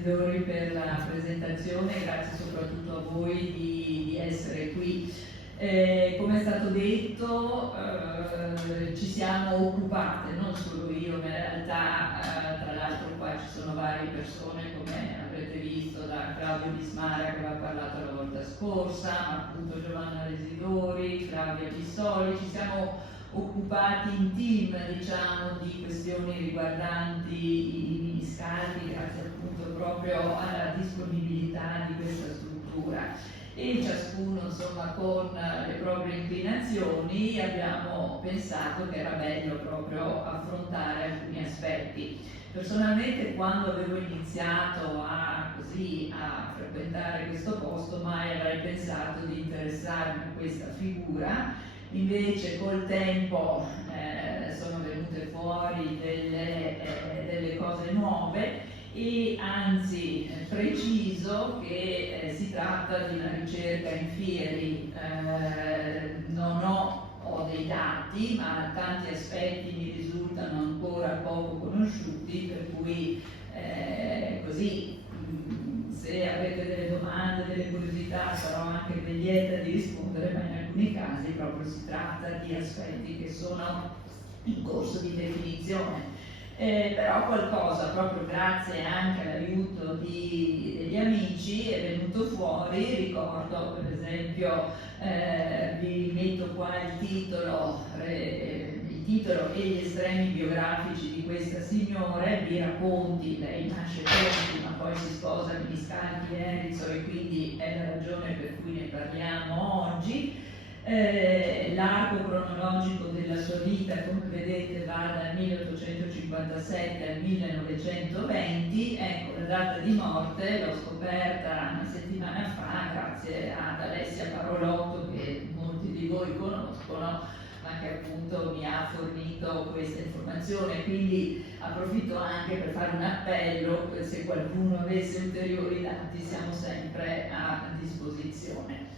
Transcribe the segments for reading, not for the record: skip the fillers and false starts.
Isidori per la presentazione, grazie soprattutto a voi di essere qui. Come è stato detto, ci siamo occupate, non solo io, ma in realtà tra l'altro qua ci sono varie persone, come avrete visto, da Claudio Bismara che aveva parlato la volta scorsa, ma appunto Giovanna Isidori, Claudia Bissoli. Ci siamo occupati in team, diciamo, di questioni riguardanti i miniscaldi, grazie appunto proprio alla disponibilità di questa struttura, e ciascuno, insomma, con le proprie inclinazioni abbiamo pensato che era meglio proprio affrontare alcuni aspetti. Personalmente, quando avevo iniziato a frequentare questo posto, mai avrei pensato di interessarmi a questa figura. Invece col tempo sono venute fuori delle cose nuove, e anzi preciso che si tratta di una ricerca in fieri. Non ho dei dati, ma tanti aspetti mi risultano ancora poco conosciuti, per cui se avete delle domande, delle curiosità, sarò anche ben lieta di rispondere, ma in alcuni casi proprio si tratta di aspetti che sono in corso di definizione. Però qualcosa, proprio grazie anche all'aiuto degli amici, è venuto fuori. Ricordo, per esempio, vi metto qua il titolo e gli estremi biografici di questa signora, Elvira Ponti. Lei nasce Ponti, ma poi si sposa Miniscalchi Enrico, e quindi è la ragione per cui ne parliamo oggi. L'arco cronologico della sua vita, come vedete, va dal 1857 al 1920. Ecco, la data di morte l'ho scoperta una settimana fa grazie ad Alessia Parolotto, che molti di voi conoscono, ma che appunto mi ha fornito questa informazione. Quindi approfitto anche per fare un appello: se qualcuno avesse ulteriori dati siamo sempre a disposizione.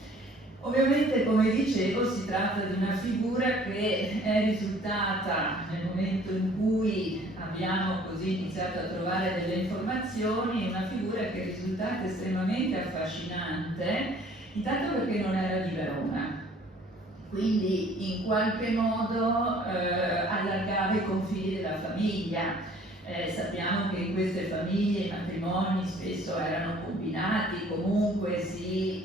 Ovviamente, come dicevo, si tratta di una figura che è risultata, nel momento in cui abbiamo così iniziato a trovare delle informazioni, una figura che è risultata estremamente affascinante, intanto perché non era di Verona, quindi in qualche modo allargava i confini della famiglia. Sappiamo che in queste famiglie i matrimoni spesso erano combinati, comunque si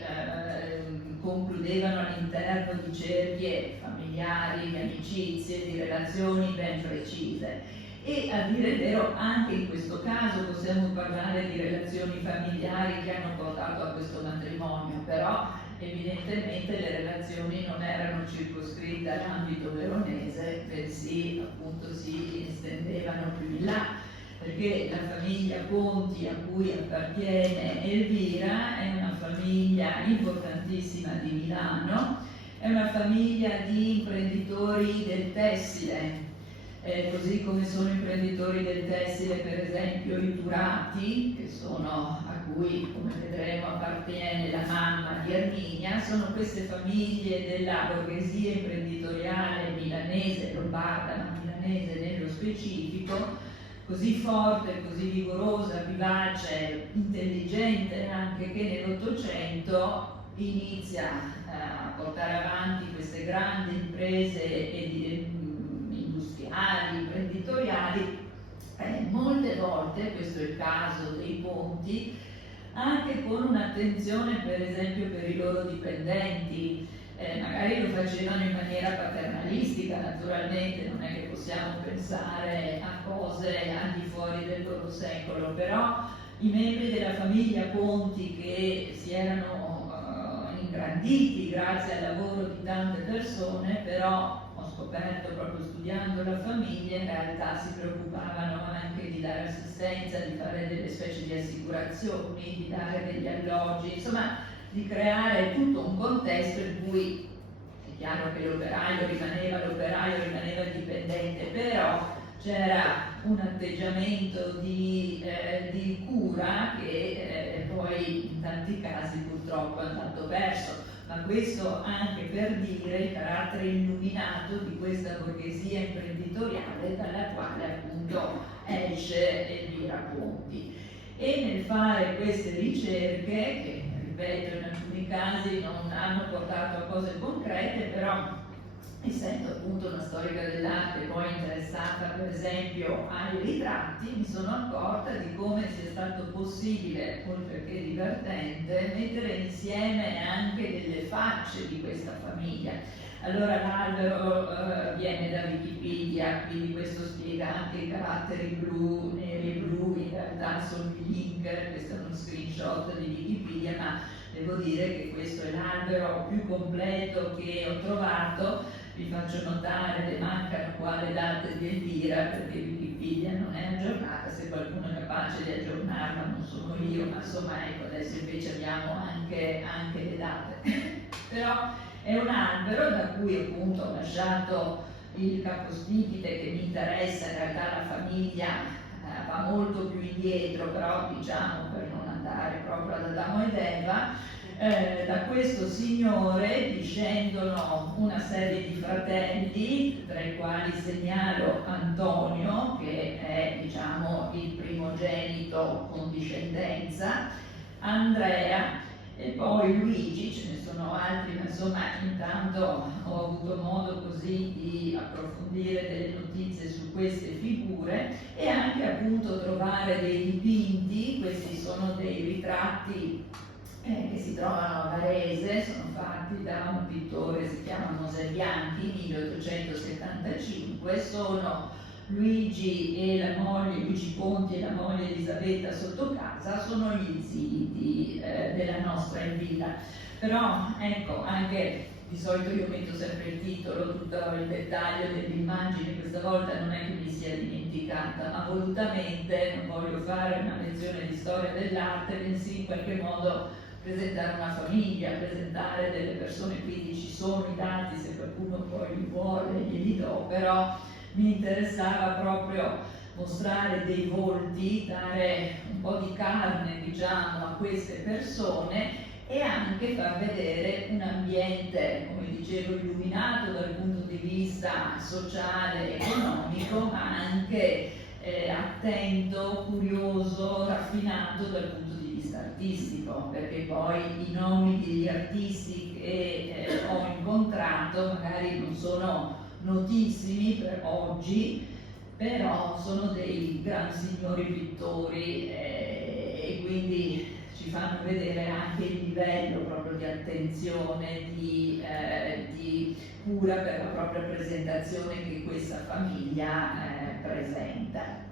concludevano all'interno di cerchie familiari, di amicizie, di relazioni ben precise. E a dire il vero, anche in questo caso possiamo parlare di relazioni familiari che hanno portato a questo matrimonio, però evidentemente le relazioni non erano circoscritte all'ambito veronese, bensì appunto si estendevano più in là, perché la famiglia Ponti a cui appartiene Elvira è una famiglia importantissima di Milano, è una famiglia di imprenditori del tessile, così come sono imprenditori del tessile per esempio i Turati, che sono, a cui, come vedremo, appartiene la mamma di Arminia. Sono queste famiglie della borghesia imprenditoriale milanese, lombarda ma milanese nello specifico, così forte, così vigorosa, vivace, intelligente anche, che nell'Ottocento inizia a portare avanti queste grandi imprese industriali, imprenditoriali. Molte volte, questo è il caso dei Ponti, anche con un'attenzione per esempio per i loro dipendenti. Magari lo facevano in maniera paternalistica, naturalmente, non è che possiamo pensare a cose al di fuori del loro secolo, però i membri della famiglia Ponti, che si erano ingranditi grazie al lavoro di tante persone, però ho scoperto proprio studiando la famiglia, in realtà si preoccupavano anche di dare assistenza, di fare delle specie di assicurazioni, di dare degli alloggi, insomma di creare tutto un contesto in cui è chiaro che l'operaio rimaneva dipendente, però c'era un atteggiamento di cura che poi in tanti casi purtroppo è andato perso. Ma questo anche per dire il carattere illuminato di questa borghesia imprenditoriale dalla quale appunto esce Elvira Ponti. e nel fare queste ricerche, che ripeto in alcuni casi non hanno portato a cose concrete, però essendo appunto una storica dell'arte poi interessata per esempio ai ritratti, mi sono accorta di come sia stato possibile, oltre che divertente, mettere insieme anche delle facce di questa famiglia. Allora l'albero viene da Wikipedia, quindi questo spiega anche i caratteri blu, neri e blu, in realtà sono i link, questo è uno screenshot di Wikipedia, ma devo dire che questo è l'albero più completo che ho trovato. Vi faccio notare, le mancano qua le date di Elvira perché Wikipedia non è aggiornata, se qualcuno è capace di aggiornarla non sono io, ma insomma ecco, adesso invece abbiamo anche le date. Però è un albero da cui appunto ho lasciato il capostipite che mi interessa, in realtà la famiglia va molto più indietro, però diciamo per non andare proprio ad Adamo ed Eva. Da questo signore discendono una serie di fratelli, tra i quali segnalo Antonio, che è diciamo il primogenito con discendenza, Andrea e poi Luigi. Ce ne sono altri, ma insomma intanto ho avuto modo così di approfondire delle notizie su queste figure e anche appunto trovare dei dipinti. Questi sono dei ritratti che si trovano a Varese, sono fatti da un pittore, si chiama Mosè Bianchi, 1875, sono Luigi Ponti e la moglie Elisabetta sotto casa, sono gli zii della nostra Elvira. Però ecco, anche di solito io metto sempre il titolo, tutto il dettaglio dell'immagine, questa volta non è che mi sia dimenticata, ma volutamente non voglio fare una lezione di storia dell'arte, bensì in qualche modo presentare una famiglia, presentare delle persone, quindi ci sono i dati, se qualcuno poi li vuole glieli do, però mi interessava proprio mostrare dei volti, dare un po' di carne diciamo a queste persone e anche far vedere un ambiente, come dicevo, illuminato dal punto di vista sociale e economico, ma anche attento, curioso, raffinato dal punto di vista artistico, perché poi i nomi degli artisti che ho incontrato magari non sono notissimi per oggi, però sono dei gran signori pittori e quindi ci fanno vedere anche il livello proprio di attenzione, di cura per la propria presentazione che questa famiglia presenta.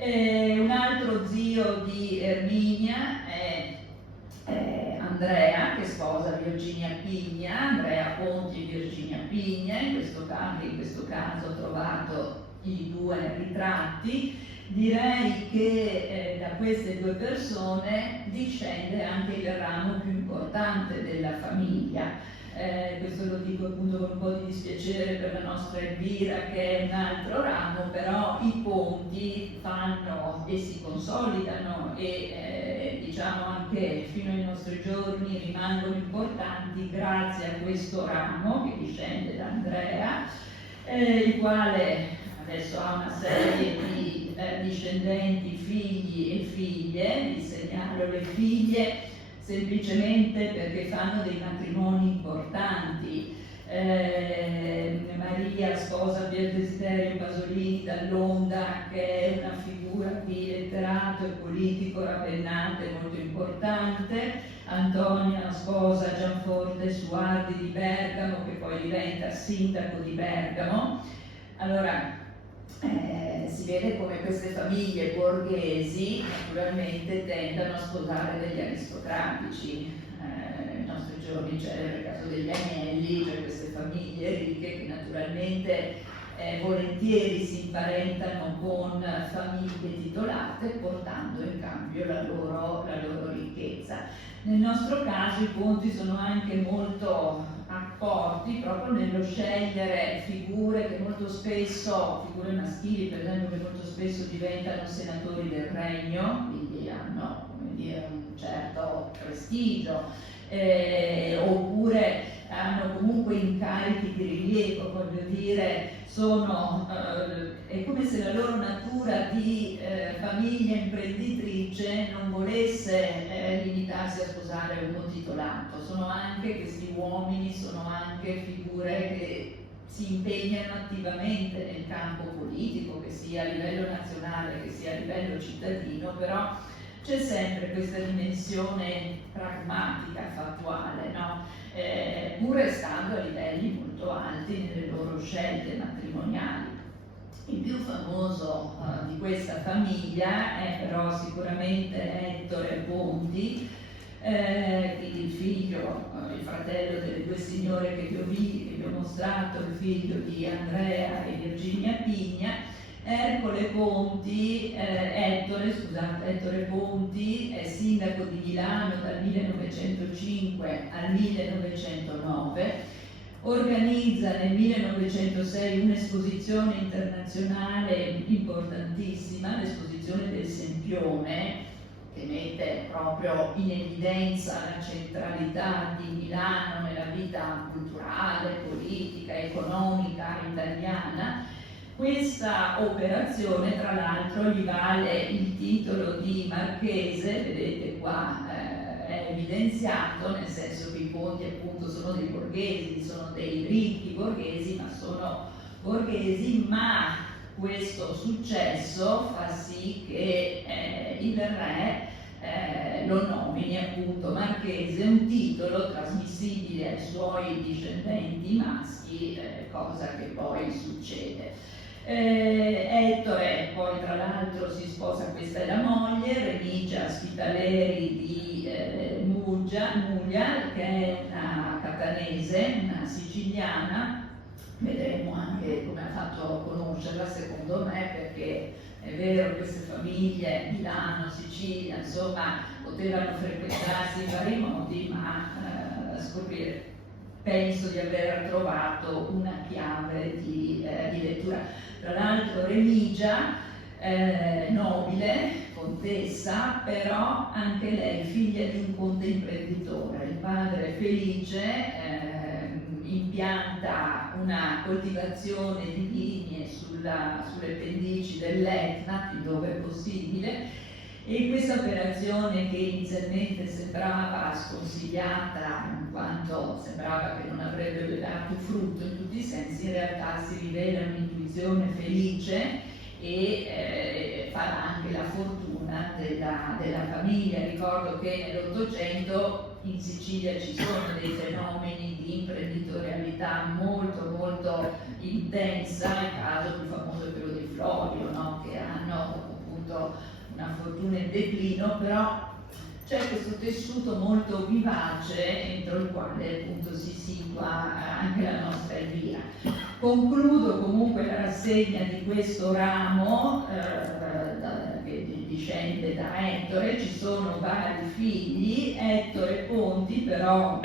Un altro zio di Erminia è Andrea, che sposa Virginia Pigna, Andrea Ponti e Virginia Pigna. In questo caso ho trovato i due ritratti. Direi che da queste due persone discende anche il ramo più importante della famiglia. Questo lo dico appunto con un po' di dispiacere per la nostra Elvira, che è un altro ramo, però i ponti fanno e si consolidano e diciamo anche fino ai nostri giorni rimangono importanti grazie a questo ramo che discende da Andrea, il quale adesso ha una serie di discendenti, figli e figlie. Vi segnalo le figlie semplicemente perché fanno dei matrimoni importanti. Maria sposa Pier Desiderio Pasolini dall'Onda, che è una figura di letterato e politico ravennante molto importante. Antonia sposa Gianforte Suardi di Bergamo, che poi diventa sindaco di Bergamo. Allora, si vede come queste famiglie borghesi naturalmente tendano a sposare degli aristocratici. Nei nostri giorni c'è il caso degli Agnelli, cioè queste famiglie ricche che naturalmente volentieri si imparentano con famiglie titolate, portando in cambio la loro ricchezza. Nel nostro caso i ponti sono anche molto accorti proprio nello scegliere figure che molto spesso, figure maschili per esempio, che molto spesso diventano senatori del regno, quindi hanno, come dire, un certo prestigio, oppure hanno comunque incarichi di rilievo, voglio dire, è come se la loro natura di famiglia imprenditrice non volesse limitarsi a sposare uno titolato. Questi uomini sono anche figure che si impegnano attivamente nel campo politico, che sia a livello nazionale, che sia a livello cittadino, però c'è sempre questa dimensione pragmatica, fattuale, no? Pur restando a livelli molto alti nelle loro scelte matrimoniali. Il più famoso di questa famiglia è però sicuramente Ettore Ponti, il fratello delle due signore che vi ho mostrato, il figlio di Andrea e Virginia Pigna. Ettore Ponti è sindaco di Milano dal 1905 al 1909, organizza nel 1906 un'esposizione internazionale importantissima, l'esposizione del Sempione, che mette proprio in evidenza la centralità di Milano nella vita culturale, politica, economica italiana. Questa operazione, tra l'altro, gli vale il titolo di marchese, vedete qua è evidenziato, nel senso che i Ponti appunto sono dei borghesi, sono dei ricchi borghesi, ma sono borghesi, ma questo successo fa sì che il re lo nomini appunto marchese, un titolo trasmissibile ai suoi discendenti maschi, cosa che poi succede. Ettore poi tra l'altro si sposa, questa è la moglie, Remigia Spitaleri di Muglia, che è una catanese, una siciliana. Vedremo anche come ha fatto a conoscerla, secondo me, perché è vero, queste famiglie, Milano, Sicilia, insomma, potevano frequentarsi in vari modi, ma penso di aver trovato una chiave di lettura. Tra l'altro Remigia, nobile, contessa, però anche lei figlia di un conte imprenditore. Il padre Felice impianta una coltivazione di vigne sulle pendici dell'Etna, fin dove è possibile, e questa operazione, che inizialmente sembrava sconsigliata in quanto sembrava che non avrebbe dato frutto in tutti i sensi, in realtà si rivela un'intuizione felice e farà anche la fortuna della famiglia. Ricordo che nell'Ottocento in Sicilia ci sono dei fenomeni di imprenditorialità molto molto intensa, il caso più famoso è quello dei Florio, no? Che hanno appunto una fortuna in declino, però c'è questo tessuto molto vivace entro il quale appunto si situa anche la nostra Elvira. Concludo comunque la rassegna di questo ramo che discende da Ettore. Ci sono vari figli. Ettore Ponti però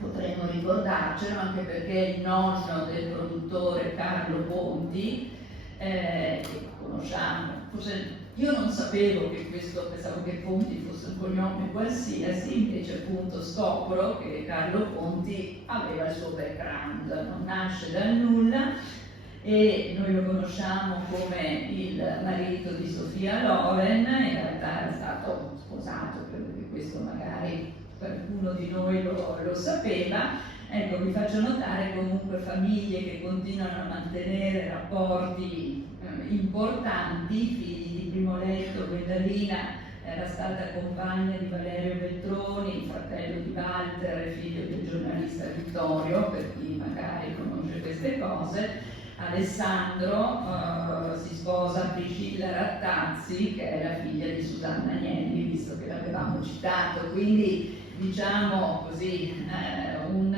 potremmo ricordarcelo anche perché è il nonno del produttore Carlo Ponti, che conosciamo. Forse io non sapevo pensavo che Ponti fosse un cognome qualsiasi, invece appunto scopro che Carlo Ponti aveva il suo background, non nasce dal nulla, e noi lo conosciamo come il marito di Sofia Loren. In realtà era stato sposato, credo che questo magari qualcuno di noi lo sapeva. Ecco, vi faccio notare comunque famiglie che continuano a mantenere rapporti importanti. Figli di Primo Letto, Guendalina era stata compagna di Valerio Veltroni, il fratello di Walter, figlio del giornalista Vittorio, per chi magari conosce queste cose. Alessandro si sposa Priscilla Rattazzi, che è la figlia di Susanna Agnelli, visto che l'avevamo citato, quindi diciamo così un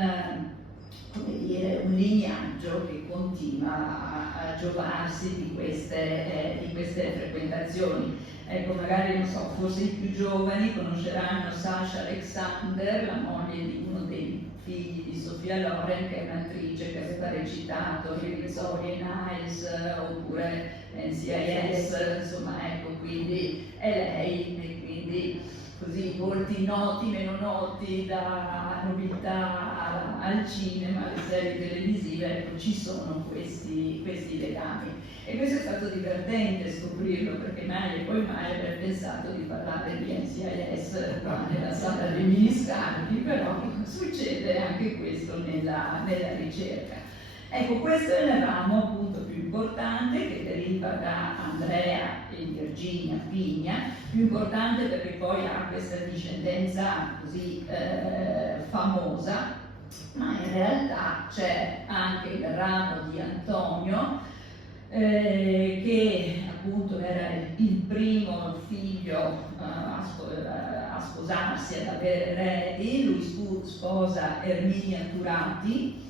lignaggio che continua a giovarsi di queste frequentazioni. Ecco, magari non so, forse i più giovani conosceranno Sasha Alexander, la moglie di uno dei figli di Sofia Loren, che è un'attrice che aveva recitato Victoria Niles oppure NCIS, insomma, ecco, quindi è lei, e quindi così volti noti, meno noti, da nobiltà al cinema, alle serie televisive, ecco, ci sono questi legami. E questo è stato divertente scoprirlo, perché mai e poi mai aver pensato di parlare di NCIS qua nella sala dei miniscambi, però succede anche questo nella ricerca. Ecco, questo è il ramo appunto più importante, che deriva da Andrea e Virginia Pigna, più importante perché poi ha questa discendenza così famosa, ma in realtà c'è anche il ramo di Antonio, che appunto era il primo figlio a sposarsi, ad avere eredi. Lui sposa Erminia Turati,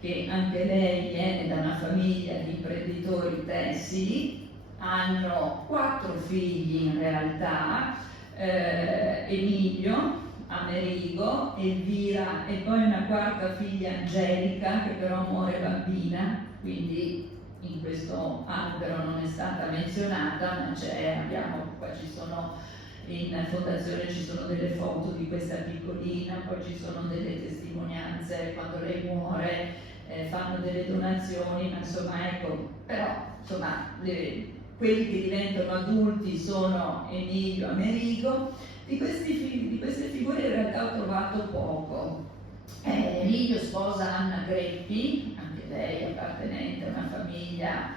che anche lei viene da una famiglia di imprenditori tessili. Hanno 4 figli in realtà, Emilio, Amerigo, Elvira e poi una 4ª figlia, Angelica, che però muore bambina, quindi in questo albero non è stata menzionata, ma qua ci sono, in fondazione ci sono delle foto di questa piccolina, poi ci sono delle testimonianze quando lei muore, fanno delle donazioni, ma insomma ecco, però insomma quelli che diventano adulti sono Emilio, Amerigo. Di queste figure in realtà ho trovato poco. Emilio sposa Anna Greppi, anche lei appartenente a una famiglia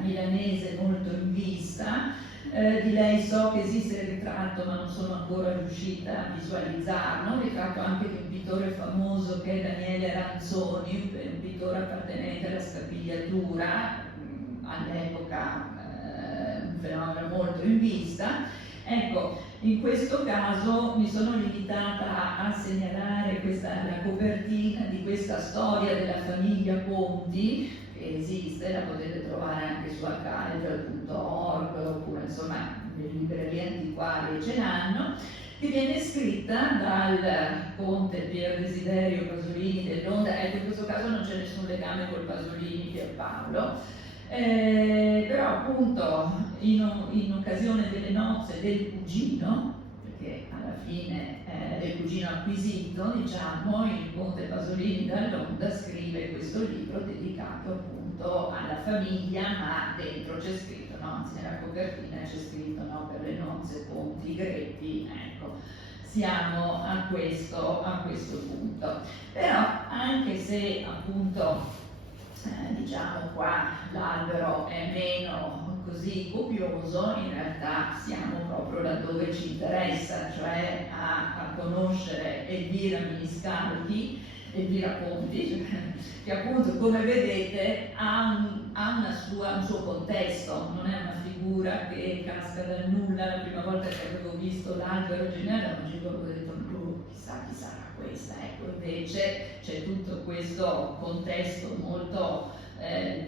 milanese molto in vista. Di lei so che esiste il ritratto, ma non sono ancora riuscita a visualizzarlo. Un ritratto anche di un pittore famoso che è Daniele Ranzoni, un pittore appartenente alla Scapigliatura, all'epoca un fenomeno molto in vista. Ecco, in questo caso mi sono limitata a segnalare la copertina di questa storia della famiglia Conti, che esiste, la potete trovare anche su archive.org oppure insomma le librerie antiquarie ce l'hanno, che viene scritta dal conte Pier Desiderio Pasolini dell'Onda. Ecco, in questo caso non c'è nessun legame col Pasolini Pierpaolo, però appunto in occasione delle nozze del cugino, perché alla fine del cugino acquisito, diciamo, il conte Pasolini dall'Onda scrive questo libro dedicato appunto alla famiglia, ma dentro c'è scritto, no? Anzi nella copertina c'è scritto, no? Per le nozze Conti Greppi, ecco, siamo a questo punto. Però anche se appunto diciamo qua l'albero è meno così copioso, in realtà siamo proprio laddove ci interessa, cioè a conoscere Elvira Miniscalchi, Elvira Conti, che appunto come vedete ha un suo contesto, non è una figura che casca dal nulla. La prima volta che avevo visto l'albero genealogico ho detto chissà chi sarà questa, ecco, invece c'è tutto questo contesto molto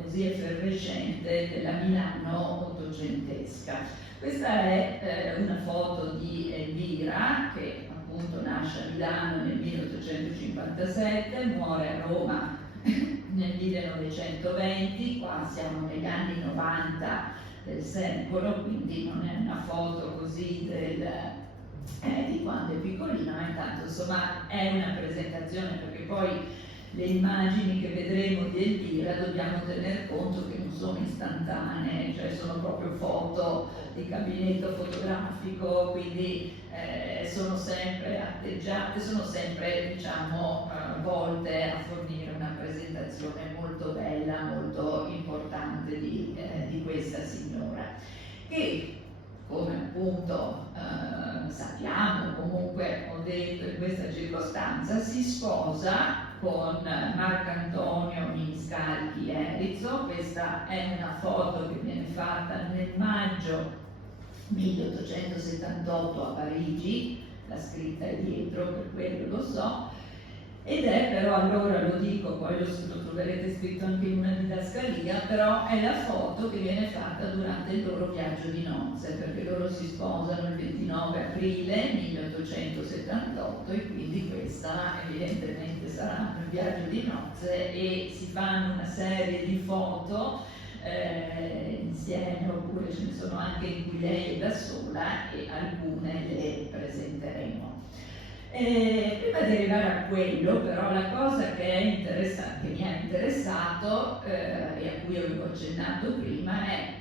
così effervescente della Milano ottocentesca. Questa è una foto di Elvira, che appunto nasce a Milano nel 1857, muore a Roma nel 1920, qua siamo negli anni 90 del secolo, quindi non è una foto così di quando è piccolina, ma intanto insomma è una presentazione, perché poi le immagini che vedremo di Elvira dobbiamo tener conto che non sono istantanee, cioè sono proprio foto di gabinetto fotografico, quindi sono sempre atteggiate, sono sempre diciamo volte a fornire una presentazione molto bella, molto importante di questa signora, che come appunto sappiamo, comunque ho detto in questa circostanza, si sposa con Marcantonio Miniscalchi Erizzo. Questa è una foto che viene fatta nel maggio 1878 a Parigi, la scritta è dietro, per quello lo so, ed è però, allora lo dico, poi lo troverete scritto anche in una didascalia, però è la foto che viene fatta durante il loro viaggio di nozze, perché loro si sposano il 29 aprile 1878 e quindi questa evidentemente sarà un viaggio di nozze, e si fanno una serie di foto insieme, oppure ce ne sono anche in cui lei è da sola e alcune le presenteremo. Prima di arrivare a quello, però, la cosa che mi ha interessato e a cui avevo accennato prima è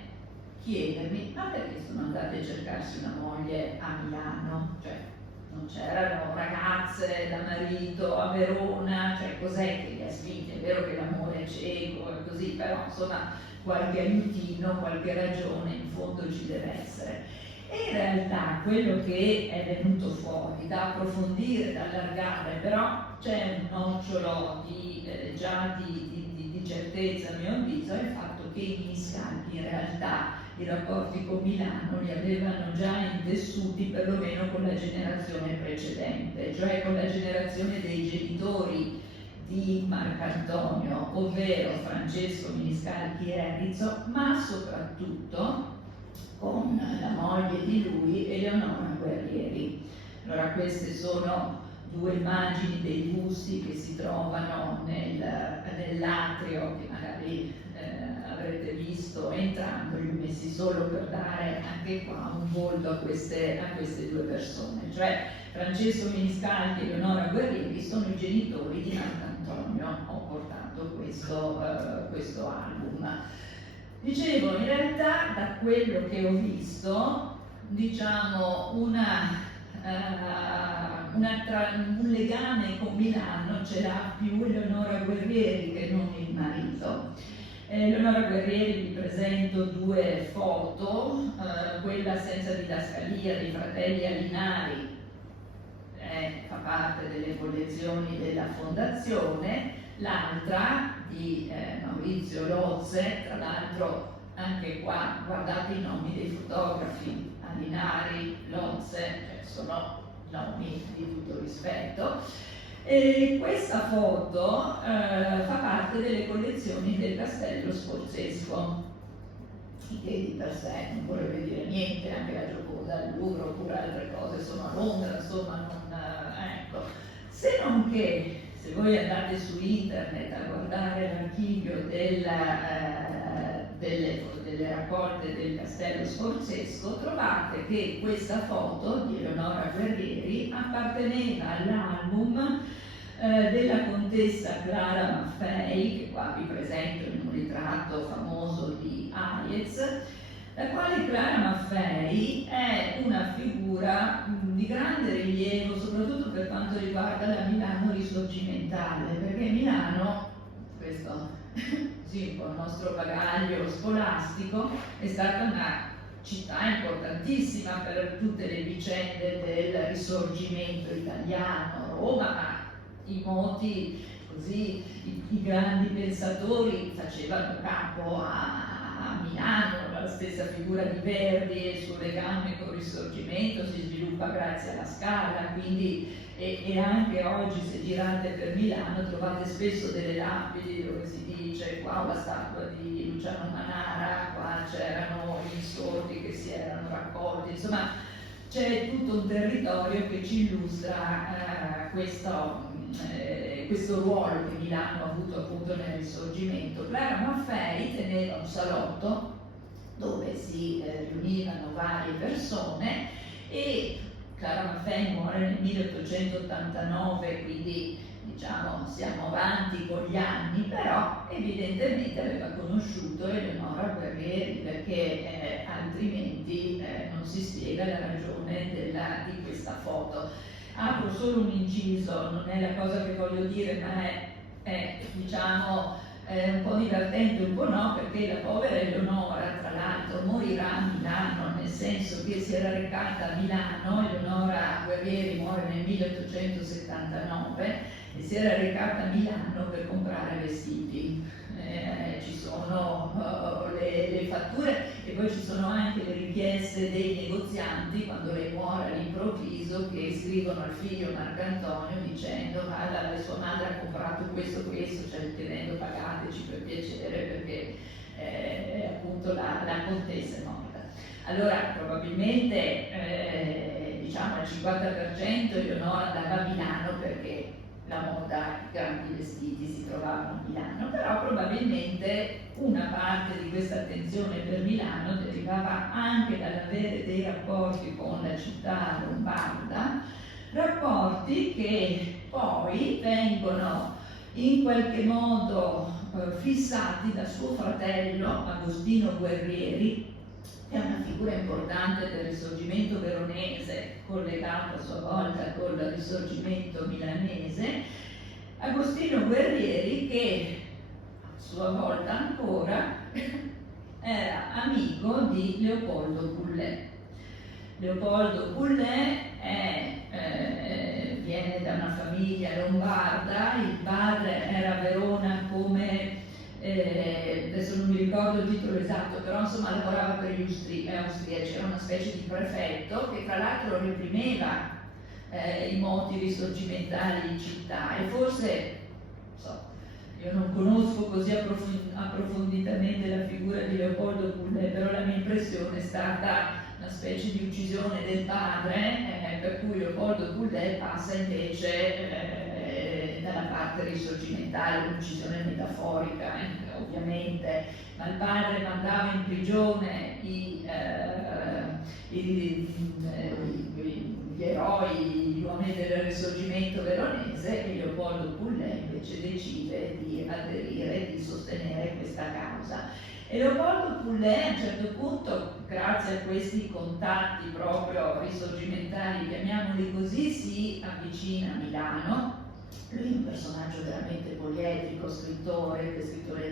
chiedermi: ma perché sono andate a cercarsi una moglie a Milano? Cioè, non c'erano ragazze da marito a Verona, cioè cos'è che li ha spinti? È vero che l'amore è cieco e così, però insomma qualche aiutino, qualche ragione in fondo ci deve essere. E in realtà quello che è venuto fuori da approfondire, da allargare, però c'è un nocciolo già di certezza a mio avviso, è il fatto che i Miniscalchi in realtà i rapporti con Milano li avevano già intessuti perlomeno con la generazione precedente, cioè con la generazione dei genitori di Marcantonio, ovvero Francesco Miniscalchi Errizo, ma soprattutto con la moglie di lui, Eleonora Guerrieri. Allora, queste sono due immagini dei busti che si trovano nell'atrio, che magari avrete visto entrando, li ho messi solo per dare anche qua un volto a queste due persone. Cioè Francesco Miniscalchi e Eleonora Guerrieri sono i genitori di Marcantonio. Ho portato questo album. Dicevo, in realtà da quello che ho visto, diciamo un legame con Milano ce l'ha più Eleonora Guerrieri che non il marito. Eleonora Guerrieri, vi presento due foto, quella senza didascalia dei fratelli Alinari fa parte delle collezioni della fondazione, l'altra di Maurizio Lozze, tra l'altro anche qua guardate i nomi dei fotografi, Alinari, Lozze, sono nomi di tutto rispetto. E questa foto fa parte delle collezioni del Castello Sforzesco, che di per sé non vorrebbe dire niente, anche la Gioconda al Louvre oppure altre cose sono a Londra, insomma, ecco. Se non che, se voi andate su internet a guardare l'archivio delle raccolte del Castello Sforzesco, trovate che questa foto di Eleonora Guerrieri apparteneva all'album della contessa Clara Maffei, che qua vi presento in un ritratto famoso di Hayez, la quale Clara Maffei è una figura di grande rilievo, soprattutto per quanto riguarda la Milano risorgimentale, perché Milano, questo sì, un po' il nostro bagaglio scolastico, è stata una città importantissima per tutte le vicende del risorgimento italiano, Roma, ma i moti, così, i grandi pensatori facevano capo a Milano. La stessa figura di Verdi e il suo legame con il risorgimento si sviluppa grazie alla Scala, quindi e anche oggi se girate per Milano trovate spesso delle lapidi dove si dice qua la statua di Luciano Manara, qua c'erano gli insorti che si erano raccolti, insomma c'è tutto un territorio che ci illustra questo ruolo che Milano ha avuto appunto nel risorgimento. Clara Maffei teneva un salotto dove si riunivano varie persone e Clara Maffei muore nel 1889, quindi diciamo siamo avanti con gli anni, però evidentemente aveva conosciuto Eleonora Guerrieri perché altrimenti non si spiega la ragione di questa foto. Apro solo un inciso, non è la cosa che voglio dire, ma è diciamo un po' divertente, un po' no, perché la povera Eleonora, tra l'altro, morirà a Milano, nel senso che si era recata a Milano, Eleonora Guerrieri muore nel 1879, e si era recata a Milano per comprare vestiti. Ci sono le fatture e poi ci sono anche le richieste dei negozianti quando lei muore all'improvviso, che scrivono al figlio Marcantonio dicendo ma sua madre ha comprato questo, cioè chiedendo pagateci per piacere perché appunto la contessa è morta. Allora probabilmente diciamo al 50% Eleonora andava a Milano perché la moda, i grandi vestiti si trovavano a Milano, però probabilmente una parte di questa attenzione per Milano derivava anche dall'avere dei rapporti con la città lombarda, rapporti che poi vengono in qualche modo fissati da suo fratello Agostino Guerrieri, che è una figura importante del risorgimento veronese, collegato a sua volta col risorgimento milanese. Agostino Guerrieri, che a sua volta ancora era amico di Leopoldo Pullet. Leopoldo Pullet viene da una famiglia lombarda, il padre era a Verona come, adesso non mi ricordo il titolo esatto, però insomma lavorava per gli austriaci, era una specie di prefetto che tra l'altro reprimeva i moti risorgimentali in città, e forse, io non conosco così approfonditamente la figura di Leopoldo Pullet, però la mia impressione è stata una specie di uccisione del padre, per cui Leopoldo Pullet passa invece dalla parte risorgimentale, un'uccisione metaforica, ovviamente, ma il padre mandava in prigione gli eroi, gli uomini del risorgimento veronese, e Leopoldo Pullet invece decide di aderire, di sostenere questa causa. E Leopoldo Pullet a un certo punto, grazie a questi contatti proprio risorgimentali, chiamiamoli così, si avvicina a Milano. Lui è un personaggio veramente poliedrico, scrittore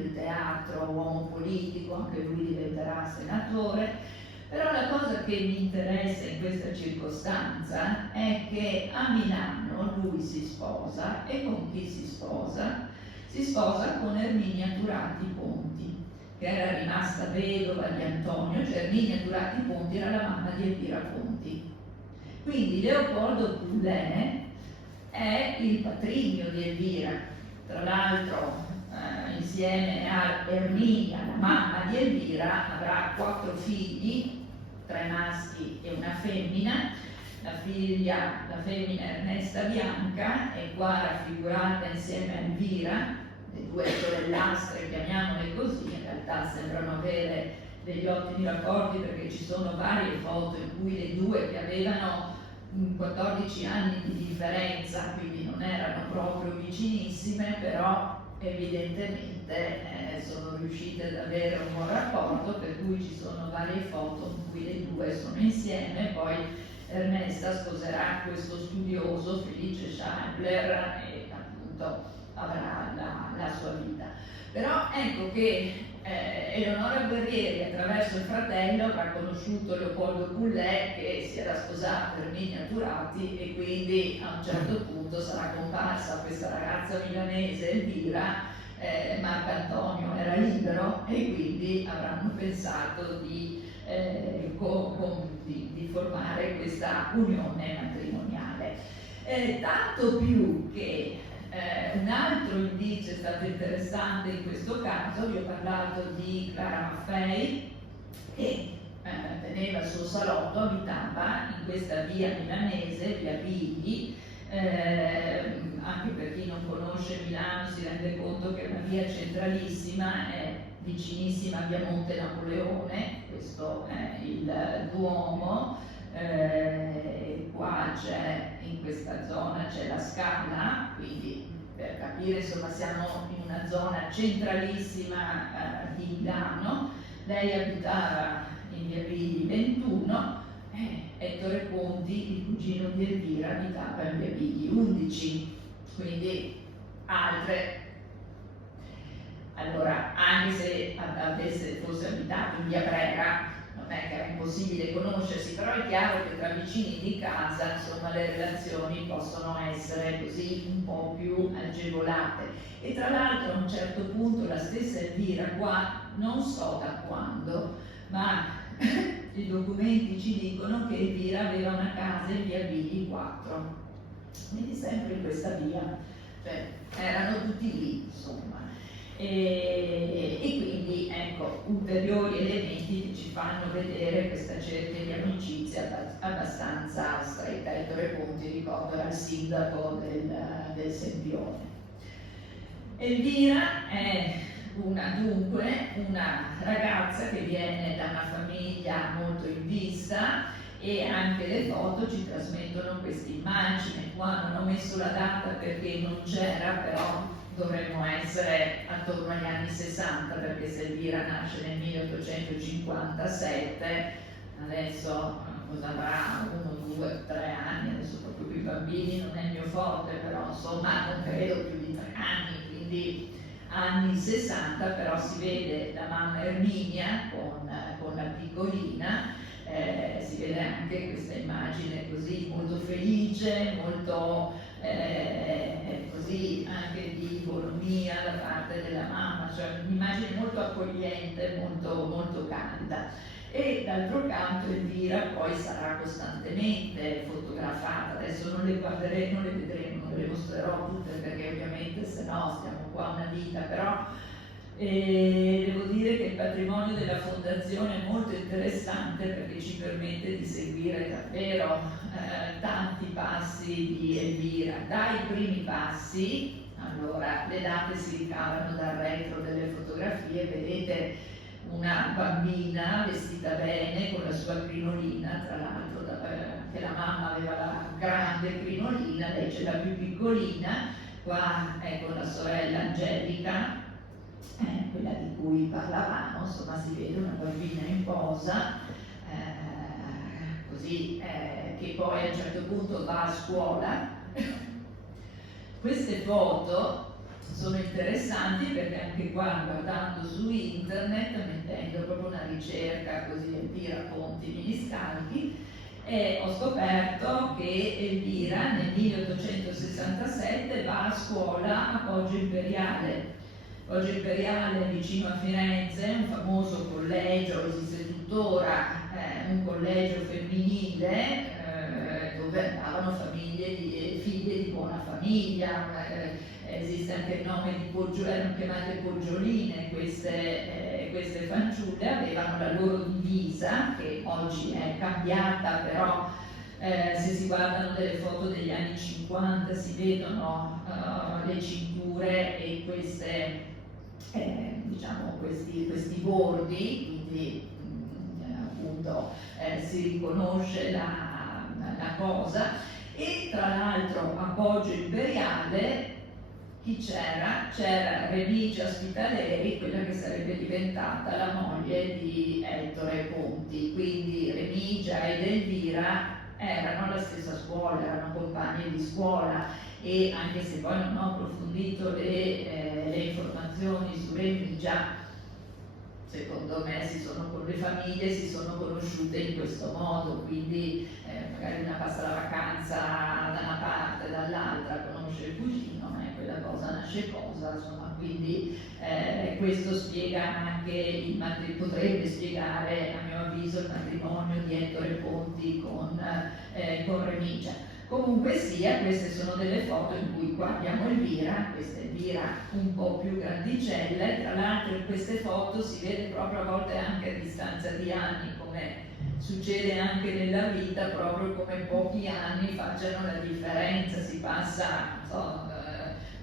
di teatro, uomo politico, anche lui diventerà senatore. Però la cosa che mi interessa in questa circostanza è che a Milano lui si sposa, e con chi si sposa? Si sposa con Erminia Turati Ponti, che era rimasta vedova di Antonio, cioè Erminia Turati Ponti era la mamma di Elvira Ponti. Quindi Leopoldo Pullet è il patrigno di Elvira, tra l'altro insieme a Erminia, la mamma di Elvira, avrà 4 figli, 3 maschi e una femmina. La femmina Ernesta Bianca è qua raffigurata insieme a Elvira, le 2 sorellastre, chiamiamole così, in realtà sembrano avere degli ottimi rapporti perché ci sono varie foto in cui le 2, che avevano 14 anni di differenza, quindi non erano proprio vicinissime, però evidentemente sono riuscite ad avere un buon rapporto, per cui ci sono varie foto in cui le 2 sono insieme. Poi Ernesta sposerà questo studioso Felice Scheibler e appunto avrà la sua vita. Però ecco che Eleonora Guerrieri, attraverso il fratello, avrà conosciuto Leopoldo Pullet, che si era sposato per Erminia Turati, e quindi a un certo punto sarà comparsa questa ragazza milanese, Elvira. Marcantonio era libero e quindi avranno pensato di formare questa unione matrimoniale. Tanto più che un altro indizio è stato interessante in questo caso. Vi ho parlato di Clara Maffei, che teneva il suo salotto, abitava in questa via milanese, via Bigli. Anche per chi non conosce Milano si rende conto che è una via centralissima, è vicinissima a via Monte Napoleone. Questo è il Duomo, qua c'è, in questa zona c'è la Scala, quindi per capire, insomma, siamo in una zona centralissima di Milano. Lei abitava in via Bigli 21, Ettore Ponti, il cugino di Elvira, abitava in via Bigli 11, quindi altre. Allora, anche se fosse abitato in via Brera, non è che era impossibile conoscersi, però è chiaro che tra vicini di casa, insomma, le relazioni possono essere così un po' più agevolate. E tra l'altro a un certo punto la stessa Elvira qua, non so da quando, ma i documenti ci dicono che Elvira aveva una casa in via Bigli 4, quindi sempre in questa via, cioè erano tutti lì, insomma. E quindi ecco, ulteriori elementi che ci fanno vedere questa cerchia di amicizia abbastanza stretta. Ettore Ponti, ricordo, era il sindaco del Sempione. Elvira è dunque una ragazza che viene da una famiglia molto in vista, e anche le foto ci trasmettono questa immagine. Qua non ho messo la data perché non c'era, però dovremmo essere attorno agli anni 60, perché se Elvira nasce nel 1857, adesso cosa avrà? 1, 2, 3 anni, adesso proprio qui i bambini non è il mio forte, però insomma non credo più di 3 anni, quindi anni 60, però si vede la mamma Erminia con la piccolina. Si vede anche questa immagine così molto felice, molto così anche di economia da parte della mamma, cioè un'immagine molto accogliente, molto, molto candida. E d'altro canto Elvira poi sarà costantemente fotografata. Adesso non le guarderemo, non le vedremo, non le mostrerò tutte perché ovviamente se no stiamo qua una vita, però devo dire che il patrimonio della fondazione è molto interessante perché ci permette di seguire davvero tanti passi di Elvira, dai primi passi. Allora, le date si ricavano dal retro delle fotografie, vedete una bambina vestita bene con la sua crinolina, tra l'altro che la mamma aveva la grande crinolina, lei c'è la più piccolina, qua ecco la sorella Angelica, quella di cui parlavamo, insomma si vede una bambina in posa, così, che poi a un certo punto va a scuola. Queste foto sono interessanti perché anche qua, guardando su internet, mettendo proprio una ricerca così Elvira Ponti mi riscarichi, ho scoperto che Elvira nel 1867 va a scuola a Poggio Imperiale. Poggio Imperiale vicino a Firenze, un famoso collegio, esiste tuttora, un collegio femminile dove andavano figlie di buona famiglia. Esiste anche il nome di Poggio, erano chiamate Poggioline, queste fanciulle avevano la loro divisa, che oggi è cambiata, però se si guardano delle foto degli anni 50 si vedono le cinture e queste, diciamo questi bordi, quindi appunto si riconosce la cosa. E tra l'altro a Poggio Imperiale chi c'era? C'era Remigia Spitaleri, quella che sarebbe diventata la moglie di Ettore Ponti, quindi Remigia ed Elvira erano alla stessa scuola, erano compagni di scuola, e anche se poi non ho approfondito le informazioni su Remigia, secondo me con le famiglie si sono conosciute in questo modo, quindi magari una passa la vacanza da una parte e dall'altra, conosce il cugino, ma quella cosa nasce cosa, insomma, quindi questo spiega anche potrebbe spiegare a mio avviso il matrimonio di Ettore Ponti con Remigia. Comunque sia, queste sono delle foto in cui qua abbiamo Elvira, questa è Elvira un po' più grandicella, e tra l'altro in queste foto si vede proprio a volte anche a distanza di anni, come succede anche nella vita, proprio come pochi anni facciano la differenza, si passa, non so,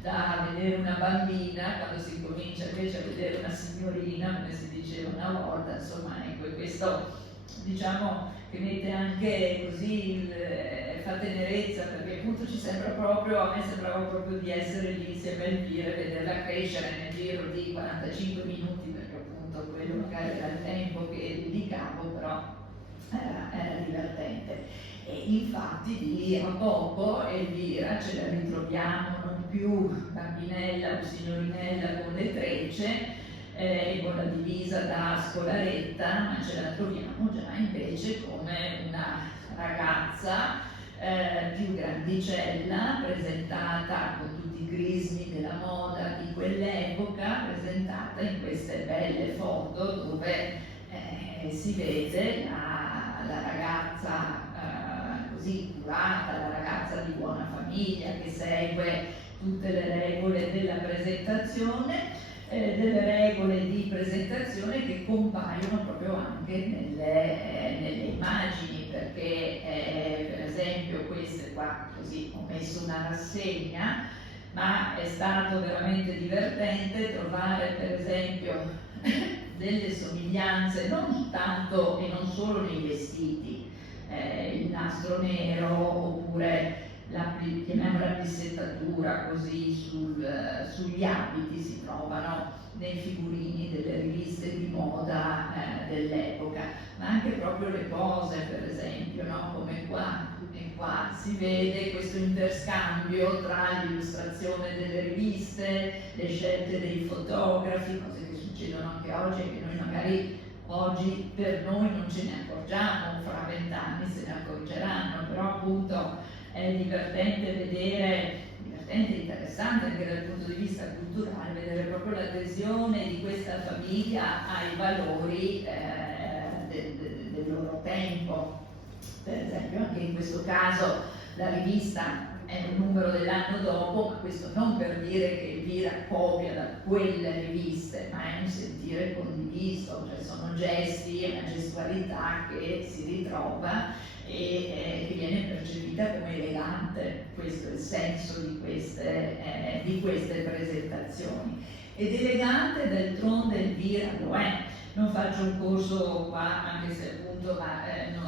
da vedere una bambina quando si comincia invece a vedere una signorina, come si diceva una volta, insomma, ecco, questo diciamo che mette anche così fa tenerezza, perché appunto ci sembra proprio, a me sembrava proprio di essere lì insieme a Elvira e vederla crescere nel giro di 45 minuti, perché appunto quello magari era il tempo che dedicavo, però era divertente. E infatti di lì a poco Elvira ce la ritroviamo non più bambinella o signorinella con le trecce e con la divisa da scolaretta, ma ce la troviamo già invece come una ragazza più grandicella, presentata con tutti i crismi della moda di quell'epoca, presentata in queste belle foto dove si vede la ragazza così curata, la ragazza di buona famiglia che segue tutte le regole della presentazione. delle regole di presentazione che compaiono proprio anche nelle immagini, perché per esempio queste qua, così ho messo una rassegna, ma è stato veramente divertente trovare per esempio delle somiglianze non tanto e non solo nei vestiti, il nastro nero oppure chiamiamola pissettatura così sugli abiti si trovano nei figurini delle riviste di moda dell'epoca, ma anche proprio le pose per esempio, no? Come qua e qua si vede questo interscambio tra l'illustrazione delle riviste, le scelte dei fotografi, cose che succedono anche oggi e che noi magari oggi per noi non ce ne accorgiamo, fra 20 anni se ne accorgeranno, però appunto è divertente vedere, divertente e interessante anche dal punto di vista culturale, vedere proprio l'adesione di questa famiglia ai valori del loro tempo. Per esempio anche in questo caso la rivista è un numero dell'anno dopo, ma questo non per dire che Elvira copia da quelle riviste, ma è un sentire condiviso, cioè sono gesti e una gestualità che si ritrova e che viene percepita come elegante. Questo è il senso di queste presentazioni. Ed elegante d'altronde Elvira lo è. Non faccio un corso qua, anche se appunto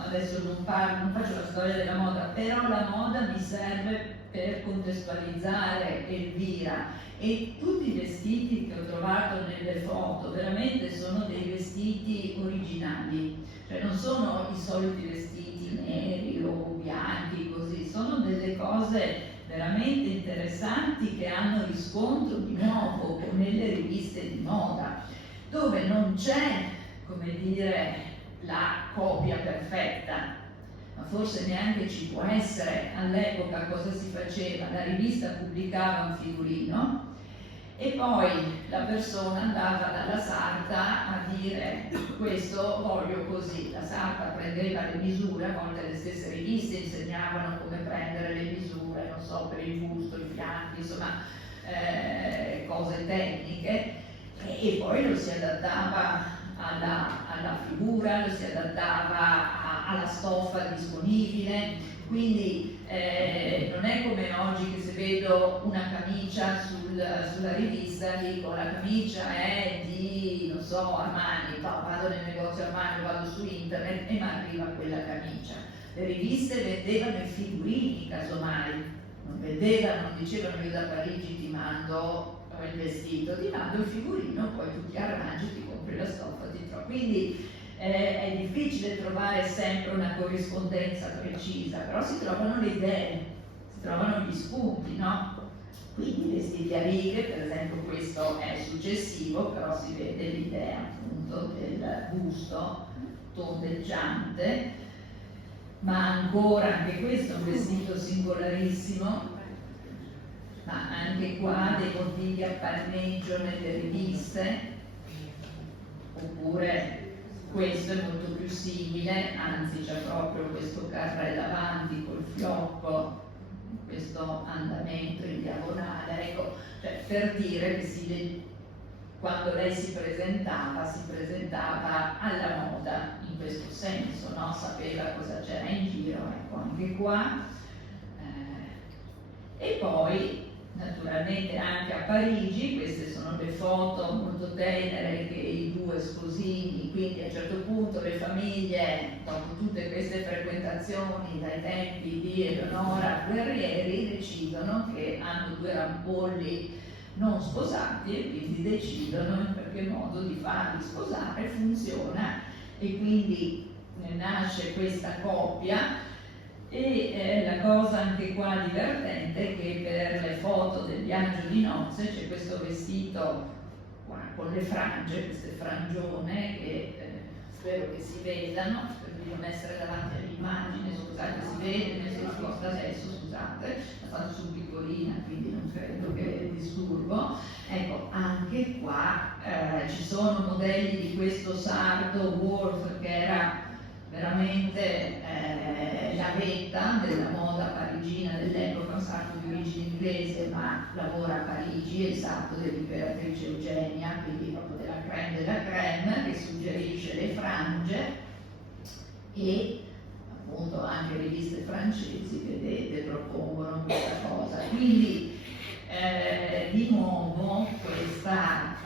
adesso non faccio la storia della moda, però la moda mi serve per contestualizzare Elvira, e tutti i vestiti che ho trovato nelle foto veramente sono dei vestiti originali, cioè non sono i soliti vestiti neri o bianchi così, sono delle cose veramente interessanti che hanno riscontro di nuovo nelle riviste di moda, dove non c'è, come dire, la copia perfetta, ma forse neanche ci può essere. All'epoca cosa si faceva? La rivista pubblicava un figurino e poi la persona andava dalla sarta a dire questo voglio così. La sarta prendeva le misure, a volte le stesse riviste insegnavano come prendere le misure, non so, per il busto, i fianchi, insomma cose tecniche, e poi lo si adattava alla figura, lo si adattava alla stoffa disponibile. Quindi non è come oggi che se vedo una camicia sulla rivista dico la camicia è di, non so, Armani, vado nel negozio Armani, vado su internet e mi arriva quella camicia. Le riviste vendevano i figurini casomai, non dicevano io da Parigi ti mando il vestito, ti mando il figurino, poi tu ti arrangi, ti compri la stoffa, ti trovi. Quindi è difficile trovare sempre una corrispondenza precisa, però si trovano le idee, si trovano gli spunti, no? Quindi vestiti a righe, per esempio questo è successivo, però si vede l'idea appunto del busto tondeggiante, ma ancora anche questo è un vestito singolarissimo, ma anche qua dei motivi a panneggio nelle riviste, oppure questo è molto più simile, anzi c'è proprio questo carrello davanti col fiocco, questo andamento in diagonale, ecco, cioè per dire che quando lei si presentava alla moda in questo senso, no? Sapeva cosa c'era in giro, ecco, anche qua. E poi naturalmente anche a Parigi, queste sono le foto molto tenere che i due sposini, quindi a un certo punto le famiglie, dopo tutte queste frequentazioni dai tempi di Eleonora Guerrieri, decidono che hanno due rampolli non sposati e quindi decidono in qualche modo di farli sposare, funziona e quindi ne nasce questa coppia. E la cosa anche qua divertente è che per le foto del viaggio di nozze c'è questo vestito qua con le frange, queste frangione che spero che si vedano, per non essere davanti all'immagine, scusate, si vede, mi sono sposta adesso, scusate, la faccio su piccolina quindi non credo che disturbo. Ecco, anche qua ci sono modelli di questo sardo Worth che era veramente la vetta della moda moda parigina dell'epoca, un sarto di origine inglese ma lavora a Parigi, è il sarto dell'imperatrice Eugenia, quindi proprio della crème, che suggerisce le frange, e appunto anche riviste francesi, vedete, propongono questa cosa. Quindi di nuovo questa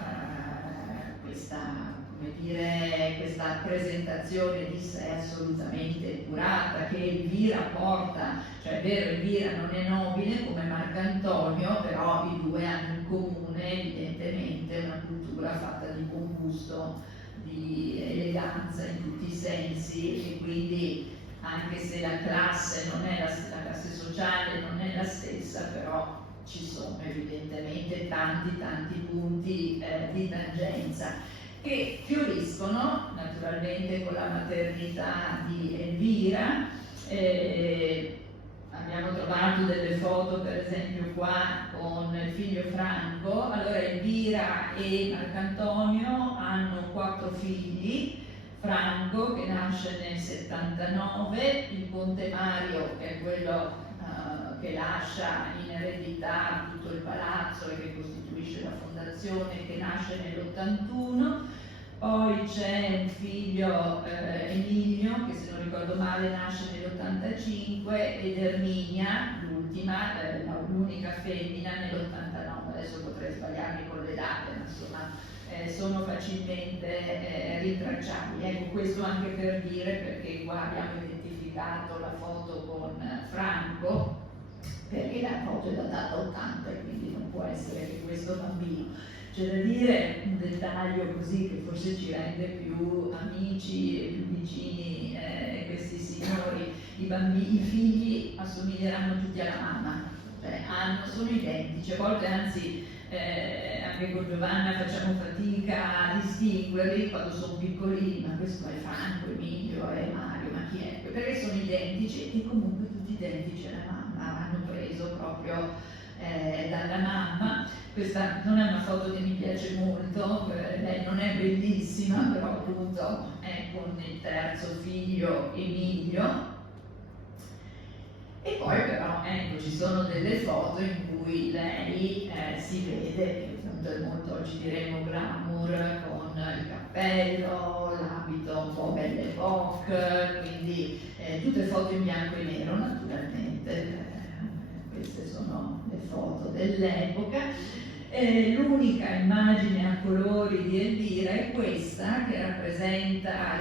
presentazione di sé assolutamente curata, che Elvira porta, cioè è vero, Elvira non è nobile come Marcantonio, però i due hanno in comune evidentemente una cultura fatta di buon gusto, di eleganza in tutti i sensi, e quindi anche se la classe non è la classe sociale non è la stessa, però ci sono evidentemente tanti punti di tangenza che fioriscono naturalmente con la maternità di Elvira. Abbiamo trovato delle foto per esempio qua con il figlio Franco. Allora Elvira e Marcantonio hanno 4 figli. Franco, che nasce nel 79, il conte Mario, che è quello che lascia in eredità tutto il palazzo e che costituisce la fondazione, che nasce nell'81, poi c'è un figlio Emilio, che se non ricordo male nasce nell'85, ed Erminia, l'ultima, l'unica femmina, nell'89. Adesso potrei sbagliarmi con le date, ma insomma sono facilmente rintracciabili. Ecco, questo anche per dire, perché qua abbiamo identificato la foto con Franco, perché la foto è datata 80 e quindi non può essere che questo bambino. C'è da dire un dettaglio così che forse ci rende più amici e più vicini questi signori: i figli assomiglieranno tutti alla mamma, cioè sono identici, a volte anzi anche con Giovanna facciamo fatica a distinguerli quando sono piccolini, ma questo è Franco, Emilio, è Mario, ma chi è? Perché sono identici e comunque tutti identici alla mamma, hanno preso proprio dalla mamma. Questa non è una foto che mi piace molto, lei non è bellissima, però appunto è con il terzo figlio Emilio. E poi però ecco, ci sono delle foto in cui lei si vede, che appunto è molto, oggi diremo, glamour, con il cappello, l'abito un po' belle époque, quindi tutte foto in bianco e nero naturalmente. Queste sono le foto dell'epoca. L'unica immagine a colori di Elvira è questa, che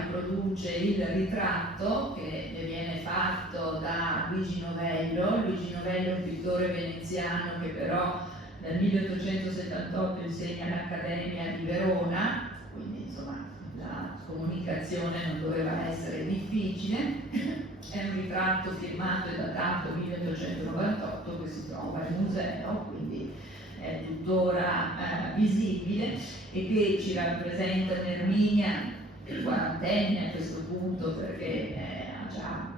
riproduce il ritratto che viene fatto da Luigi Novello. Luigi Novello è un pittore veneziano che però nel 1878 insegna all'Accademia di Verona, quindi insomma la comunicazione non doveva essere difficile. È un ritratto firmato e datato 1898 che si trova al museo, quindi è tuttora visibile, e che ci rappresenta un'Erminia quarantenne a questo punto, perché ha già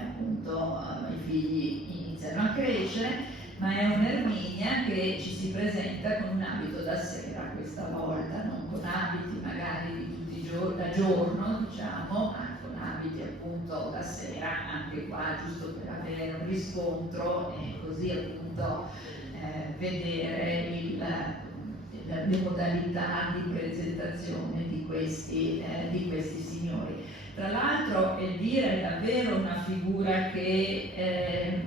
appunto i figli iniziano a crescere, ma è un'Erminia che ci si presenta con un abito da sera questa volta, non con abiti magari di tutti i giorni, da giorno diciamo, ma con abiti appunto da sera, anche qua giusto per avere un riscontro e così appunto vedere le modalità di presentazione di questi signori. Tra l'altro Elvira è davvero una figura che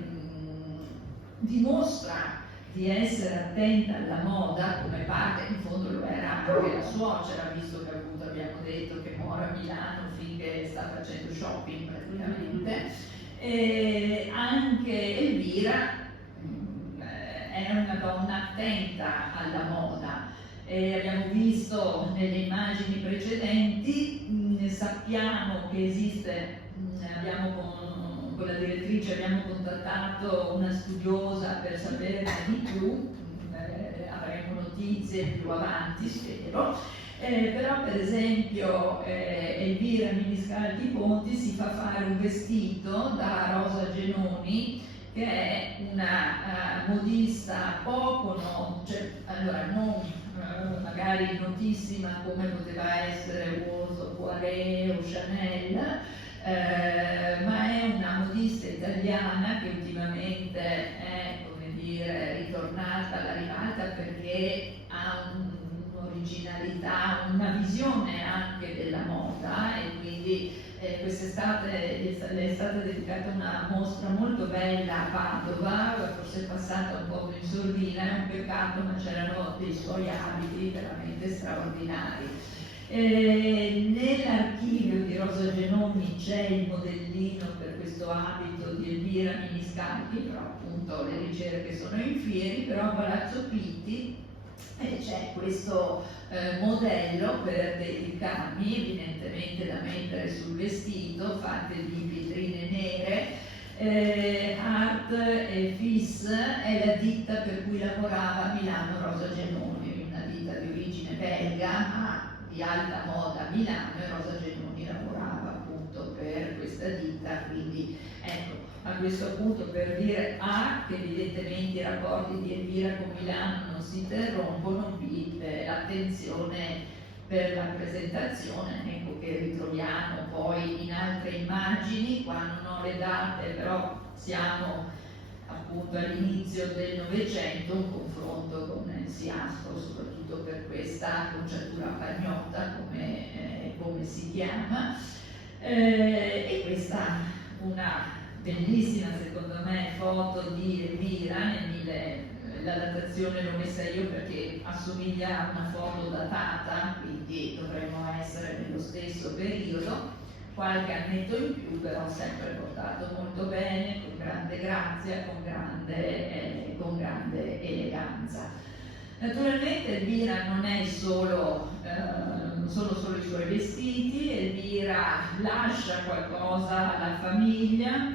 dimostra di essere attenta alla moda, come parte, in fondo lo era anche la suocera, visto che appunto abbiamo detto che mora a Milano finché sta facendo shopping praticamente. Anche Elvira è una donna attenta alla moda. Abbiamo visto nelle immagini precedenti, sappiamo che esiste, con la direttrice abbiamo contattato una studiosa per sapere di più, avremo notizie più avanti, spero. Però per esempio Elvira Miniscaldi Ponti si fa fare un vestito da Rosa Genoni, che è una modista non magari notissima come poteva essere Walls o Poiret o Chanel, ma è una modista un'artista italiana che ultimamente è, come dire, ritornata alla ribalta perché ha un'originalità, una visione anche della moda, e quindi quest'estate le è stata dedicata una mostra molto bella a Padova, forse è passata un po' in sordina, è un peccato, ma c'erano dei suoi abiti veramente straordinari. Nell'archivio di Rosa Genomi c'è il modellino per questo abito di Elvira Miniscalchi, però appunto le ricerche sono in fieri, però a Palazzo Pitti c'è questo modello per dei ricami, evidentemente da mettere sul vestito, fatte di pietrine nere. Art e Fis è la ditta per cui lavorava a Milano Rosa Genomi, una ditta di origine belga, ma di alta moda a Milano, e Rosa Genomi lavorava appunto per questa ditta, quindi ecco, a questo punto per dire A, che evidentemente i rapporti di Elvira con Milano non si interrompono, B, l'attenzione per la presentazione, ecco, che ritroviamo poi in altre immagini, qua non ho le date, però siamo appunto all'inizio del Novecento, un confronto con Siastro, soprattutto per questa acconciatura pagnotta, come si chiama, e questa una bellissima secondo me foto di Elvira, la datazione l'ho messa io perché assomiglia a una foto datata, quindi dovremmo essere nello stesso periodo, qualche annetto in più, però sempre portato molto bene, con grande grazia, con grande eleganza. Naturalmente Elvira non è solo, non sono solo i suoi vestiti, Elvira lascia qualcosa alla famiglia,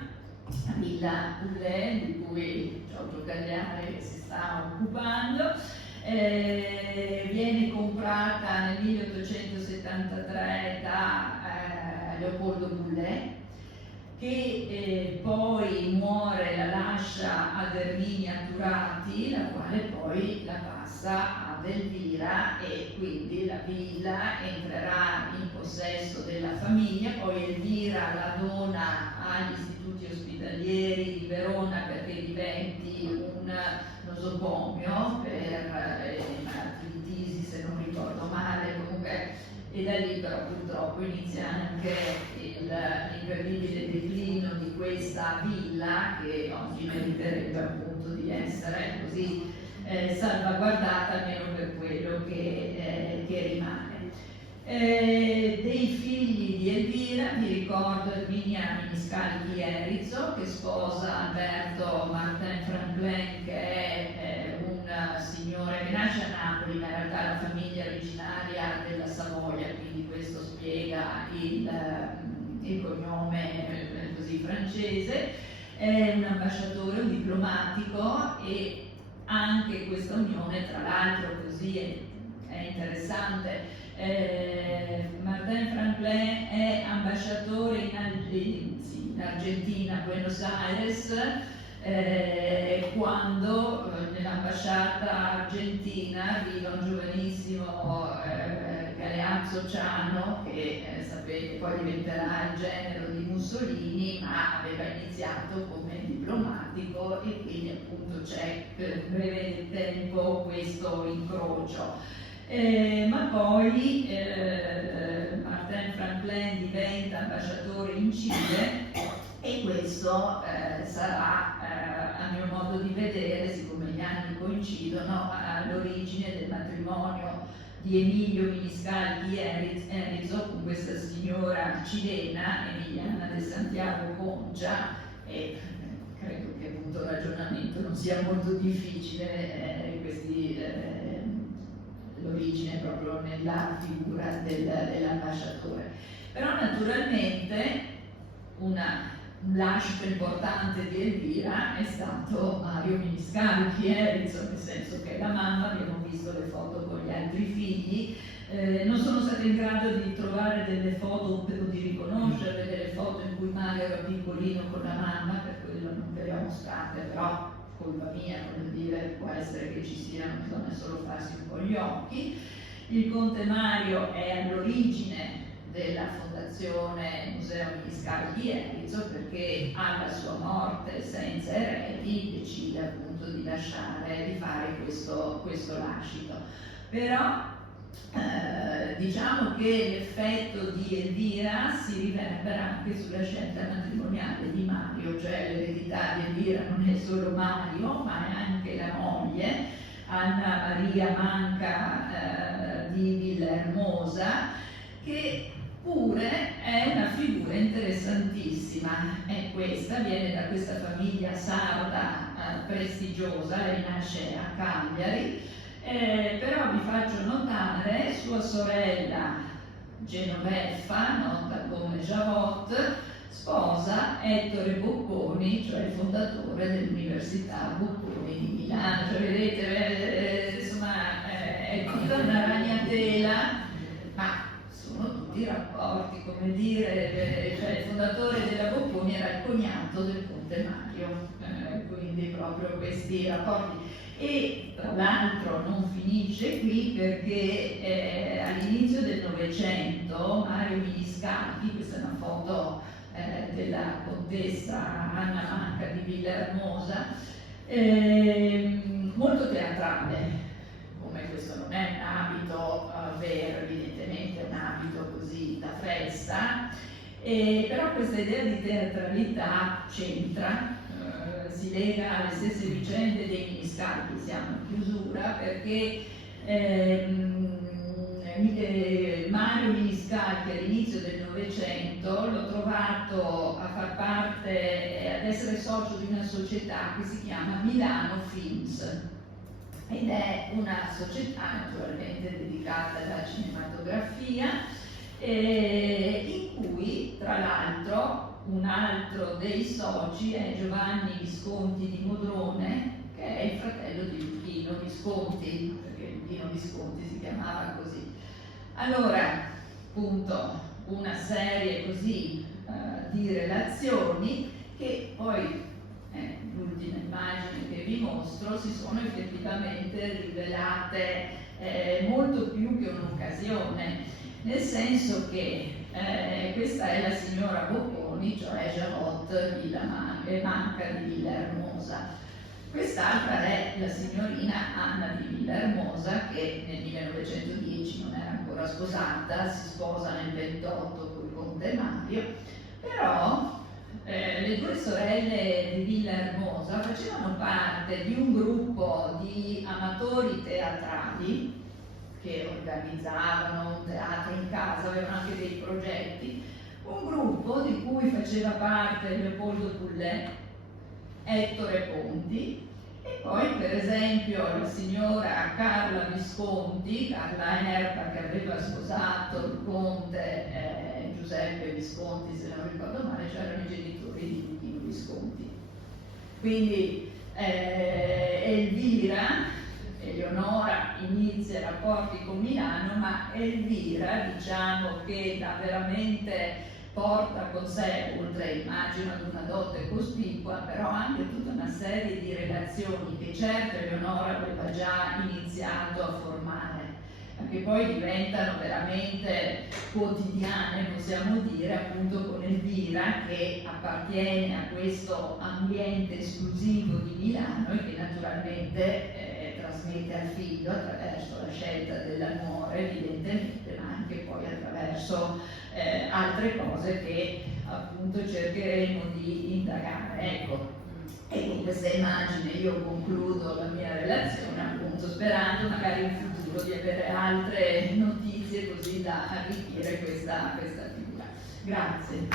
la Villa Poulet, di cui Giorgio Gagliare si sta occupando. Viene comprata nel 1873 da Leopoldo Poulet, che poi muore, la lascia ad Erminia Turati, la quale poi la passa ad Elvira, e quindi la villa entrerà in possesso della famiglia. Poi Elvira la dona agli istituti ospedalieri di Verona perché diventi un nosocomio per malattie di tisi, se non ricordo male, comunque, e da lì però purtroppo inizia anche l'incredibile declino di questa villa, che oggi meriterebbe appunto di essere così salvaguardata, almeno per quello che rimane. Dei figli di Elvira vi ricordo Erminia Miniscalchi Erizzo, che sposa Alberto Martin Franklin, che è un signore che nasce a Napoli, ma in realtà la famiglia originaria della Savoia, quindi questo spiega il cognome così francese. È un ambasciatore, un diplomatico, e anche questa unione, tra l'altro, così è interessante. Martin Franklin è ambasciatore in Argentina, a Buenos Aires, quando nell'ambasciata argentina arriva un giovanissimo Galeazzo Ciano, che sapete poi diventerà il genero di Mussolini, ma aveva iniziato come diplomatico, e quindi appunto c'è per breve tempo questo incrocio. Ma poi Martin Franklin diventa ambasciatore in Cile, e questo sarà, a mio modo di vedere, siccome gli anni coincidono, all'origine del matrimonio di Emilio Miniscalchi Erizzo con questa signora cilena, Emiliana de Santiago Concha, e credo che appunto il ragionamento non sia molto difficile, l'origine proprio nella figura dell'ambasciatore. Però naturalmente un lascito importante di Elvira è stato Mario Miniscalchi Erizzo, nel senso che la mamma, abbiamo visto le foto con gli altri figli, non sono stata in grado di trovare delle foto o di riconoscere delle foto in cui Mario era piccolino con la mamma, per quello non ve le ho mostrate, però colpa mia, voglio dire, può essere che ci siano, bisogna solo farsi un po' gli occhi. Il conte Mario è all'origine della Fondazione Museo Miniscali di Errizo, perché alla sua morte senza eredi decide appunto di lasciare, di fare questo lascito. Però diciamo che l'effetto di Elvira si riverbera anche sulla scelta matrimoniale di Mario, cioè l'eredità di Elvira non è solo Mario, ma è anche la moglie, Anna Maria Manca di Villahermosa, che pure è una figura interessantissima. È questa, viene da questa famiglia sarda prestigiosa, lei nasce a Cagliari. Però vi faccio notare sua sorella Genoveffa, nota come Javot, sposa Ettore Bocconi, cioè il fondatore dell'Università Bocconi di Milano. Cioè, vedete, insomma, è tutta una ragnatela, ma sono tutti rapporti, come dire, cioè il fondatore della Bocconi era il cognato del conte Mario, quindi proprio questi rapporti. E tra l'altro non finisce qui, perché all'inizio del Novecento Mario Miniscalchi, questa è una foto della contessa Anna Manca di Villahermosa, molto teatrale, come questo non è un abito vero, evidentemente è un abito così da festa, però questa idea di teatralità c'entra. Si lega alle stesse vicende dei Miniscalchi, siamo in chiusura, perché Mario Miniscalchi all'inizio del Novecento l'ho trovato a far parte, ad essere socio di una società che si chiama Milano Films, ed è una società naturalmente dedicata alla cinematografia, in cui tra l'altro un altro dei soci è Giovanni Visconti di Modrone, che è il fratello di Luchino Visconti, perché Luchino Visconti si chiamava così. Allora, appunto, una serie così di relazioni che poi, l'ultima immagine che vi mostro, si sono effettivamente rivelate molto più che un'occasione, nel senso che questa è la signora Bocconi, cioè Javot Manca di Villahermosa. Quest'altra è la signorina Anna di Villahermosa, che nel 1910 non era ancora sposata, si sposa nel 28 con il conte Mario, però le due sorelle di Villahermosa facevano parte di un gruppo di amatori teatrali che organizzavano un teatro in casa, avevano anche dei progetti, un gruppo di cui faceva parte Leopoldo Pullet, Ettore Ponti, e poi per esempio la signora Carla Visconti, Carla Erba, che aveva sposato il conte Giuseppe Visconti, se non ricordo male, cioè erano i genitori di Luchino Visconti. Quindi Elvira, Eleonora inizia i rapporti con Milano, ma Elvira, diciamo che da veramente porta con sé, oltre immagino ad una dote cospicua, però anche tutta una serie di relazioni che certo Eleonora aveva già iniziato a formare, ma che poi diventano veramente quotidiane, possiamo dire, appunto con Elvira, che appartiene a questo ambiente esclusivo di Milano e che naturalmente trasmette al figlio attraverso la scelta della nuora, evidentemente, ma anche poi attraverso altre cose che appunto cercheremo di indagare. Ecco, e con questa immagine io concludo la mia relazione, appunto sperando magari in futuro di avere altre notizie così da arricchire questa figura. Grazie.